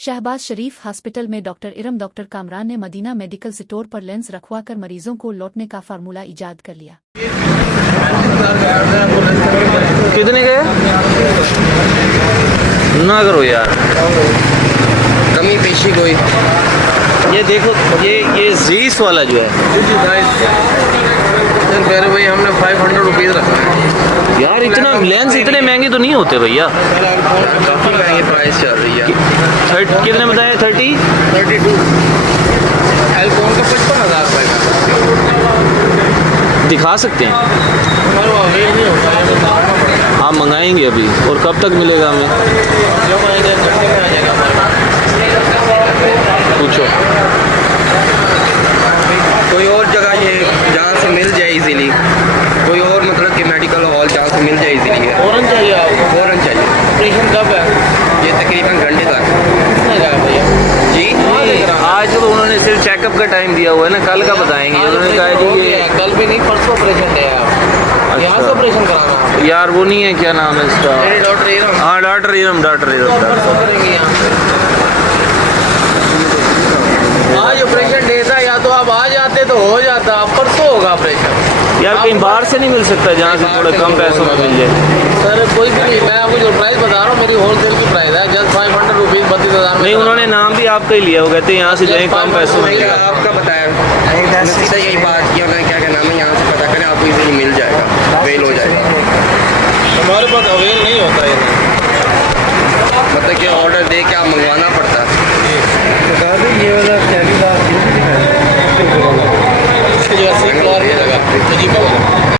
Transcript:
शहबाज शरीफ hospital में doctor Kamran ने Medina medical store पर लेंस रखवाकर मरीजों को लौटने का फार्मूला ईजाद कर लिया। कितने गए ना करो यार, कमी पेशी कोई। ये देखो ये जीस वाला जो है फिर भाई हमने 500 रुपीज़ रखा है यार, इतना लेंस इतने महंगे तो नहीं होते भैया, काफ़ी महंगी प्राइस चल रही है। कितने बताए? 32 आईफोन का 55,000 रुपये का दिखा सकते हैं? हमारे वहाँ अवेल नहीं होता है, तो मांगना पड़ेगा। हाँ मंगाएंगे अभी, और कब तक मिलेगा हमें? जब आएगा घंटे में आ जाएगा हमारे पास। पूछो कोई और जगह ये जहाँ से मिल जाए इजीली, कोई और मतलब कि मेडिकल हॉल जहाँ से मिल जाए इजीली है। फ़ौरन चाहिए आपको? फ़ौरन चाहिए। ऑपरेशन कब है? ये तकरीबन घंटे तक। कितने का है भैया? जी आज तो उन्होंने सिर्फ चेकअप का टाइम दिया हुआ है ना, कल का बताएंगे। उन्होंने कहा हो कि गया ये है, कल भी नहीं परसों ऑपरेशन है आप यहाँ से ऑपरेशन कराना है। यार वो नहीं है, क्या नाम है इसका? मेरे डॉक्टर इरम। हाँ डॉक्टर इरम परसों करेंगे यहाँ से। आज ऑपरेशन डे था, या तो आप आज आते तो हो जाता, परसों होगा ऑपरेशन। यार कहीं बाहर से नहीं मिल सकता जहाँ से थोड़ा कम पैसों में मिल जाए? सर कोई भी नहीं, मैं आपको जो प्राइस बता रहा हूँ मेरी होलसेल की प्राइस है, जस्ट 500 रुपीज़ 32,000 में। नहीं, उन्होंने नाम भी आपका ही लिया, वो कहते हैं यहाँ से जाए कम पैसों में मिलेगा। आपका बताया, मैंने सीधा यही बात किया, उन्होंने क्या नाम है, यहाँ से पता करें आपको इजीली मिल जाएगा, अवेल हो जाएगा। हमारे पास अवेल नहीं होता है, मतलब कि ऑर्डर दे के आप मंगवाना पड़ता है। ये वाला क्या